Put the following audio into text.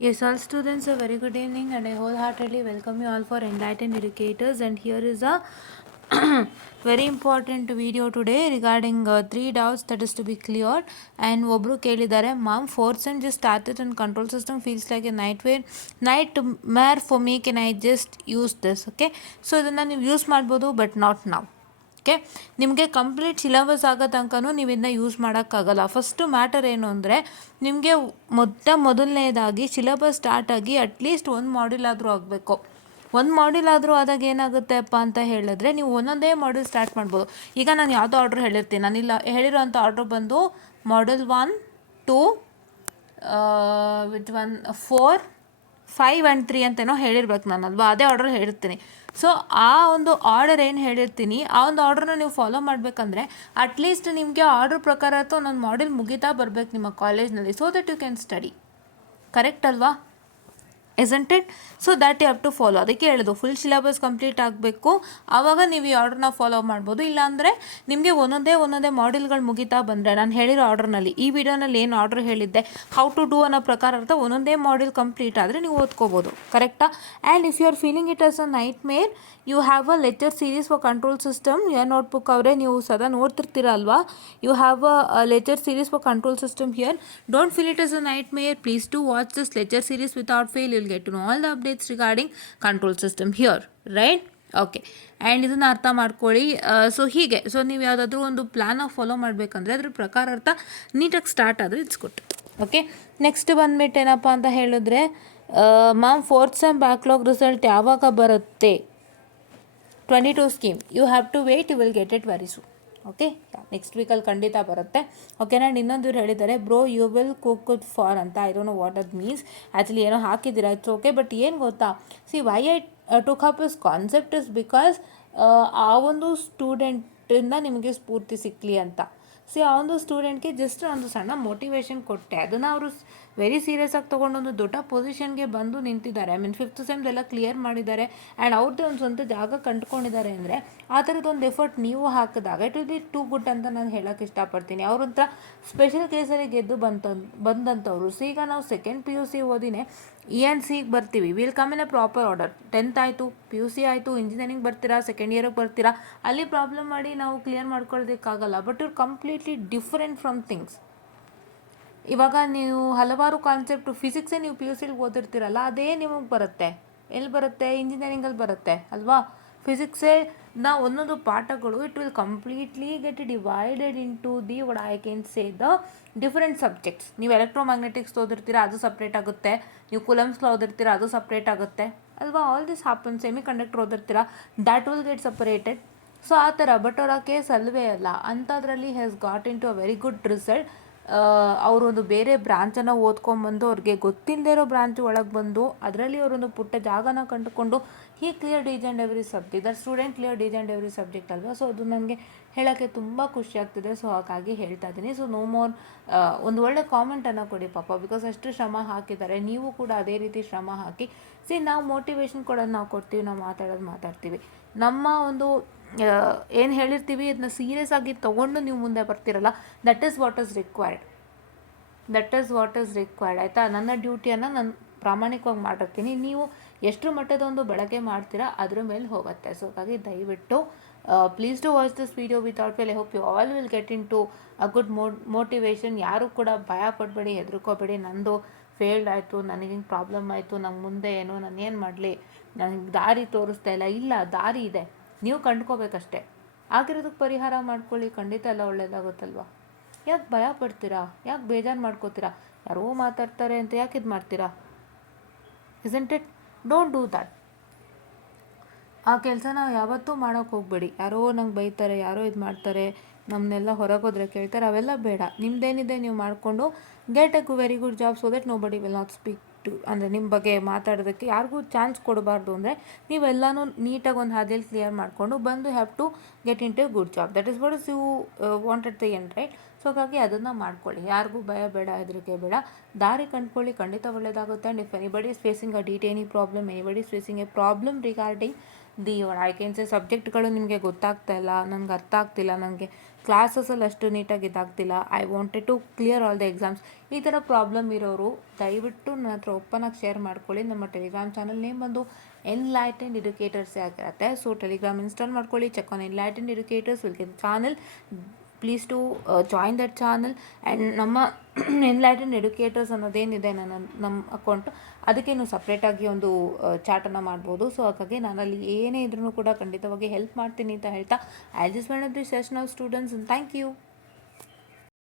Yes, all students, a very good evening, and I wholeheartedly welcome you all for Enlightened Educators. And here is a very important video today regarding three doubts that is to be cleared. And ಒಬ್ರು ಕೇಳಿದ್ದಾರೆ mom, fourth sem just started and control system feels like a nightmare for me. Can I just use this? Okay, so ಇದನ್ನು ನೀವು use ಮಾಡ್ಬೋದು, but not ನಾವು. Okay, ನಿಮಗೆ complete syllabus ಆಗೋ ತನಕನೂ ನೀವು ಇದನ್ನ ಯೂಸ್ ಮಾಡೋಕ್ಕಾಗಲ್ಲ. ಫಸ್ಟು ಮ್ಯಾಟರ್ ಏನು ಅಂದರೆ, ನಿಮಗೆ ಮೊದಲನೇದಾಗಿ ಸಿಲೆಬಸ್ ಸ್ಟಾರ್ಟ್ ಆಗಿ ಅಟ್ಲೀಸ್ಟ್ ಒಂದು ಮಾಡ್ಯೂಲ್ ಆದರೂ ಆಗಬೇಕು. ಒಂದು ಮಾಡ್ಯೂಲ್ ಆದರೂ ಆದಾಗ ಏನಾಗುತ್ತೆಪ್ಪ ಅಂತ ಹೇಳಿದ್ರೆ, ನೀವು ಒಂದೊಂದೇ ಮಾಡ್ಯೂಲ್ ಸ್ಟಾರ್ಟ್ ಮಾಡ್ಬೋದು. ಈಗ ನಾನು ಯಾವುದೋ ಆರ್ಡ್ರ್ ಹೇಳಿರ್ತೀನಿ, ನಾನಿಲ್ಲ ಹೇಳಿರೋಂಥ ಆರ್ಡ್ರ್ ಬಂದು ಮಾಡ್ಯೂಲ್ 1, 2 ವಿತ್ 1, 4, 5 ಆ್ಯಂಡ್ 3 ಅಂತೇನೋ ಹೇಳಿರ್ಬೇಕು ನಾನಲ್ವಾ, ಅದೇ ಆರ್ಡರ್ ಹೇಳಿರ್ತೀನಿ. ಸೊ ಆ ಒಂದು ಆರ್ಡರ್ ಏನು ಹೇಳಿರ್ತೀನಿ, ಆ ಒಂದು ಆರ್ಡ್ರನ್ನ ನೀವು ಫಾಲೋ ಮಾಡಬೇಕಂದ್ರೆ ಅಟ್ಲೀಸ್ಟ್ ನಿಮಗೆ ಆರ್ಡ್ರ್ ಪ್ರಕಾರ ಅಥವಾ ಒಂದೊಂದು ಮಾಡ್ಯೂಲ್ ಮುಗಿತಾ ಬರಬೇಕು ನಿಮ್ಮ ಕಾಲೇಜ್ನಲ್ಲಿ, so that you can study. Correct ಅಲ್ವಾ? Isn't it? So that you have to follow. ಅದಕ್ಕೆ ಹೇಳೋದು, ಫುಲ್ ಸಿಲೆಬಸ್ ಕಂಪ್ಲೀಟ್ ಆಗಬೇಕು, ಆವಾಗ ನೀವು ಈ ಆರ್ಡ್ರನ್ನ ಫಾಲೋ ಮಾಡ್ಬೋದು. ಇಲ್ಲಾಂದರೆ ನಿಮಗೆ ಒಂದೊಂದೇ ಮಾಡ್ಯೂಲ್ಗಳು ಮುಗಿತಾ ಬಂದರೆ, ನಾನು ಹೇಳಿರೋ ಆರ್ಡ್ರ್ನಲ್ಲಿ ಈ ವಿಡಿಯೋನಲ್ಲಿ ಏನು ಆರ್ಡ್ರ್ ಹೇಳಿದ್ದೆ ಹೌ ಟು ಡೂ ಅನ್ನೋ ಪ್ರಕಾರ ಅರ್ಥ ಒಂದೊಂದೇ ಮಾಡ್ಯೂಲ್ ಕಂಪ್ಲೀಟ್ ಆದರೆ ನೀವು ಓದ್ಕೋಬೋದು. ಕರೆಕ್ಟಾ? And if you are feeling it as a nightmare, you have a lecture series for control system. Notebook ಅವರೇ ನೀವು ಸದಾ ನೋಡ್ತಿರ್ತೀರ ಅಲ್ವಾ, you have a lecture series for control system here. Don't feel it as a nightmare. Please to watch this lecture series without fail. You will get to know all the updates regarding control system here, right? Okay, and ಇದನ್ನು ಅರ್ಥ ಮಾಡ್ಕೊಳ್ಳಿ. So ಹೀಗೆ, so ನೀವು ಯಾವುದಾದ್ರೂ ಒಂದು ಪ್ಲ್ಯಾನಾಗಿ follow ಮಾಡಬೇಕಂದ್ರೆ ಅದ್ರ ಪ್ರಕಾರ ಅರ್ಥ ನೀಟಾಗಿ ಸ್ಟಾರ್ಟ್ ಆದರೆ ಇಟ್ಸ್ ಗುಡ್. ಓಕೆ, ನೆಕ್ಸ್ಟ್ ಬಂದ್ಬಿಟ್ಟು ಏನಪ್ಪ ಅಂತ ಹೇಳಿದ್ರೆ, ma'am fourth sem backlog result ಯಾವಾಗ ಬರುತ್ತೆ? 22 scheme. You have to wait, you will get it very soon. Okay, next ವೀಕಲ್ಲಿ ಖಂಡಿತ ಬರುತ್ತೆ. ಓಕೆ, ನಾನು ಇನ್ನೊಂದು ಹೇಳಿದ್ದಾರೆ, bro you will cook for ಅಂತ. I don't know what that means. Actually ಏನೋ ಹಾಕಿದ್ದೀರಾ, ಇಟ್ಸ್ ಓಕೆ. ಬಟ್ ಏನು ಗೊತ್ತಾ, see why I took up is concept is because ಆ ಒಂದು ಸ್ಟೂಡೆಂಟಿಂದ ನಿಮಗೆ ಸ್ಫೂರ್ತಿ ಸಿಕ್ಕಲಿ ಅಂತ. ಸಿ ಆ ಒಂದು ಸ್ಟೂಡೆಂಟ್ಗೆ ಜಸ್ಟ್ ಒಂದು ಸಣ್ಣ ಮೋಟಿವೇಶನ್ ಕೊಟ್ಟೆ, ಅದನ್ನು ಅವರು ವೆರಿ ಸೀರಿಯಸ್ ಆಗಿ ತೊಗೊಂಡು ಒಂದು ದೊಡ್ಡ ಪೊಸಿಷನ್ಗೆ ಬಂದು ನಿಂತಿದ್ದಾರೆ. ಐ ಮೀನ್ ಫಿಫ್ತ್ ಸೆಮ್ದೆಲ್ಲ ಕ್ಲಿಯರ್ ಮಾಡಿದ್ದಾರೆ ಆ್ಯಂಡ್ ಅವ್ರದ್ದೇ ಒಂದು ಸ್ವಂತ ಜಾಗ ಕಂಡುಕೊಂಡಿದ್ದಾರೆ ಅಂದರೆ ಆ ಥರದ್ದೊಂದು ಎಫರ್ಟ್ ನೀವು ಹಾಕಿದಾಗ it will be too good ಅಂತ ನಾನು ಹೇಳೋಕ್ಕೆ ಇಷ್ಟಪಡ್ತೀನಿ. ಅವ್ರಂಥ ಸ್ಪೆಷಲ್ ಕೇಸಲ್ಲಿ ಗೆದ್ದು ಬಂದಂಥವ್ರು. ಸೊ ಈಗ ನಾವು ಸೆಕೆಂಡ್ PUC ಓದಿನೇ ENCಗೆ ಬರ್ತೀವಿ, will come in a proper order. 10th ಆಯಿತು, PUC ಆಯಿತು, ಇಂಜಿನಿಯರಿಂಗ್ ಬರ್ತೀರಾ, ಸೆಕೆಂಡ್ ಇಯರಿಗೆ ಬರ್ತೀರಾ, ಅಲ್ಲಿ ಪ್ರಾಬ್ಲಮ್ ಮಾಡಿ ನಾವು ಕ್ಲಿಯರ್ ಮಾಡ್ಕೊಳ್ಳೋದಕ್ಕಾಗಲ್ಲ. ಬಟ್ ಇವ್ರು ಕಂಪ್ಲೀಟ್ಲಿ ಡಿಫ್ರೆಂಟ್ ಫ್ರಮ್ ಥಿಂಗ್ಸ್. ಇವಾಗ ನೀವು ಹಲವಾರು ಕಾನ್ಸೆಪ್ಟು ಫಿಸಿಕ್ಸೇ ನೀವು PUCಲಿ ಓದಿರ್ತೀರಲ್ಲ, ಅದೇ ನಿಮಗೆ ಬರುತ್ತೆ. ಎಲ್ಲಿ ಬರುತ್ತೆ? ಇಂಜಿನಿಯರಿಂಗಲ್ಲಿ ಬರುತ್ತೆ ಅಲ್ವಾ? ಫಿಸಿಕ್ಸೇ ಒಂದೊಂದು ಪಾಠಗಳು it will completely get divided into the what I can say the different subjects. ನೀವು ಎಲೆಕ್ಟ್ರೋಮ್ಯಾಗ್ನೆಟಿಕ್ಸ್ ಓದಿರ್ತೀರಾ, ಅದು ಸಪ್ರೇಟ್ ಆಗುತ್ತೆ. ನೀವು ಕುಲಮ್ಸ್ ಲಾ ಓದಿರ್ತೀರಾ, ಅದು ಸಪ್ರೇಟ್ ಆಗುತ್ತೆ ಅಲ್ವಾ? All this happen. Semiconductor ಓದಿರ್ತೀರಾ, that will get separated. So ಆ ಥರ. ಬಟ್ ಅವ್ರ ಆ ಕೇಸ್ ಅಲ್ವೇ ಅಲ್ಲ. ಅಂಥದ್ರಲ್ಲಿ has got into a very good result. ಅವರೊಂದು ಬೇರೆ ಬ್ರಾಂಚನ್ನು ಓದ್ಕೊಂಬಂದು ಅವ್ರಿಗೆ ಗೊತ್ತಿಲ್ಲದೆ ಇರೋ ಬ್ರಾಂಚ್ ಒಳಗೆ ಬಂದು ಅದರಲ್ಲಿ ಅವರೊಂದು ಪುಟ್ಟ ಜಾಗನ ಕಂಡುಕೊಂಡು he cleared each and every subject. That student cleared each and every subject ಅಲ್ವಾ? ಸೊ ಅದು ನನಗೆ ಹೇಳೋಕ್ಕೆ ತುಂಬ ಖುಷಿ ಆಗ್ತಿದೆ. ಸೊ ಹಾಗಾಗಿ ಹೇಳ್ತಾ ಇದ್ದೀನಿ. ಸೊ ನೋ ಮೋರ್ ಒಂದು ಒಳ್ಳೆ ಕಾಮೆಂಟನ್ನು ಕೊಡಿ ಪಾಪ, ಬಿಕಾಸ್ ಅಷ್ಟು ಶ್ರಮ ಹಾಕಿದ್ದಾರೆ. ನೀವು ಕೂಡ ಅದೇ ರೀತಿ ಶ್ರಮ ಹಾಕಿ. ನಾವು ಮೋಟಿವೇಶನ್ ಕೊಡೋದು ನಾವು ಕೊಡ್ತೀವಿ, ನಾವು ಮಾತಾಡ್ತೀವಿ. ನಮ್ಮ ಒಂದು ಏನು ಹೇಳಿರ್ತೀವಿ ಅದನ್ನ ಸೀರಿಯಸ್ ಆಗಿ ತೊಗೊಂಡು ನೀವು ಮುಂದೆ ಬರ್ತೀರಲ್ಲ, that is what is required. ಆಯಿತಾ? ನನ್ನ ಡ್ಯೂಟಿಯನ್ನು ನಾನು ಪ್ರಾಮಾಣಿಕವಾಗಿ ಮಾಡಿರ್ತೀನಿ. ನೀವು ಎಷ್ಟು ಮಟ್ಟದ ಒಂದು ಬಳಕೆ ಮಾಡ್ತೀರಾ ಅದ್ರ ಮೇಲೆ ಹೋಗುತ್ತೆ. ಸೊ ಹಾಗಾಗಿ ದಯವಿಟ್ಟು please to watch this video without fail. I hope you all will get into a good motivation. ಯಾರೂ ಕೂಡ ಭಯ ಪಡಬೇಡಿ, ಹೆದರ್ಕೋಬೇಡಿ. ನಂದು ಫೇಲ್ಡ್ ಆಯಿತು, ನನಗೆ ಹಿಂಗೆ ಪ್ರಾಬ್ಲಮ್ ಆಯಿತು, ನಂಗೆ ಮುಂದೆ ಏನು, ನಾನು ಏನು ಮಾಡಲಿ, ನನಗೆ ದಾರಿ ತೋರಿಸ್ತಾ ಇಲ್ಲ. ದಾರಿ ಇದೆ, ನೀವು ಕಂಡ್ಕೋಬೇಕಷ್ಟೆ. ಆಗಿರೋದಕ್ಕೆ ಪರಿಹಾರ ಮಾಡ್ಕೊಳ್ಳಿ, ಖಂಡಿತ ಎಲ್ಲ ಒಳ್ಳೇದಾಗುತ್ತಲ್ವ. ಯಾಕೆ ಭಯ ಪಡ್ತೀರಾ? ಯಾಕೆ ಬೇಜಾರು ಮಾಡ್ಕೋತೀರಾ? ಯಾರೋ ಮಾತಾಡ್ತಾರೆ ಅಂತ ಯಾಕೆ ಇದು ಮಾಡ್ತೀರಾ? Isn't it? Don't do that. ಆ ಕೆಲಸ ನಾವು ಯಾವತ್ತೂ ಮಾಡೋಕ್ಕೆ ಹೋಗಬೇಡಿ. ಯಾರೋ ನಂಗೆ ಬೈತಾರೆ, ಯಾರೋ ಇದು ಮಾಡ್ತಾರೆ, ನಮ್ಮನ್ನೆಲ್ಲ ಹೊರಗೋದ್ರೆ ಕೇಳ್ತಾರೆ, ಅವೆಲ್ಲ ಬೇಡ. ನಿಮ್ಮದೇನಿದೆ ನೀವು ಮಾಡಿಕೊಂಡು get a very good job, so that nobody will not speak to. ಅಂದರೆ ನಿಮ್ಮ ಬಗ್ಗೆ ಮಾತಾಡೋದಕ್ಕೆ ಯಾರಿಗೂ ಚಾನ್ಸ್ ಕೊಡಬಾರ್ದು. ಅಂದರೆ ನೀವೆಲ್ಲನೂ ನೀಟಾಗಿ ಒಂದು ಹಾದಿಯಲ್ಲಿ ಕ್ಲಿಯರ್ ಮಾಡಿಕೊಂಡು ಬಂದು have to get into a good job. That is what is you wanted the end, right? So ಹಾಗಾಗಿ ಅದನ್ನು ಮಾಡ್ಕೊಳ್ಳಿ. ಯಾರಿಗೂ ಭಯ ಬೇಡ, ಹೆದರಿಕೆ ಬೇಡ. ದಾರಿ ಕಂಡ್ಕೊಳ್ಳಿ, ಖಂಡಿತ ಒಳ್ಳೆಯದಾಗುತ್ತೆ. And if anybody is facing a any problem, anybody is facing a problem regarding the I can say ಸಬ್ಜೆಕ್ಟ್ಗಳು ನಿಮಗೆ ಗೊತ್ತಾಗ್ತಾ ಇಲ್ಲ, ನನಗೆ ಅರ್ಥ ಆಗ್ತಿಲ್ಲ, ನನಗೆ ಕ್ಲಾಸಸಲ್ಲಿ ಅಷ್ಟು ನೀಟಾಗಿ ಇದಾಗ್ತಿಲ್ಲ, I wanted to clear all the exams, ಈ ಥರ ಪ್ರಾಬ್ಲಮ್ ಇರೋರು ದಯವಿಟ್ಟು ನನ್ನ ಹತ್ರ ಓಪನಾಗಿ ಶೇರ್ ಮಾಡ್ಕೊಳ್ಳಿ. ನಮ್ಮ ಟೆಲಿಗ್ರಾಮ್ ಚಾನಲ್ ನೇಮ್ ಬಂದು ಎನ್ಲೈಟೆಂಡ್ ಎಡ್ಯುಕೇಟರ್ಸೇ ಆಗಿರುತ್ತೆ. ಸೊ ಟೆಲಿಗ್ರಾಮ್ ಇನ್ಸ್ಟಾಲ್ ಮಾಡ್ಕೊಳ್ಳಿ, check on enlightened educators, will get channel. Please to join that channel. And ನಮ್ಮ ಎನ್ಲೈಟೆಂಡ್ ಎಡ್ಯುಕೇಟರ್ಸ್ ಅನ್ನೋದೇನಿದೆ ನಮ್ಮ ಅಕೌಂಟು, ಅದಕ್ಕೆ ನೀವು ಸಪ್ರೇಟಾಗಿ ಒಂದು ಚಾಟನ್ನು ಮಾಡ್ಬೋದು. ಸೊ ಹಾಗಾಗಿ ನಾನಲ್ಲಿ ಏನೇ ಇದ್ರೂ ಕೂಡ ಖಂಡಿತವಾಗಿ ಹೆಲ್ಪ್ ಮಾಡ್ತೀನಿ ಅಂತ ಹೇಳ್ತಾ, I just want to session of students, thank you.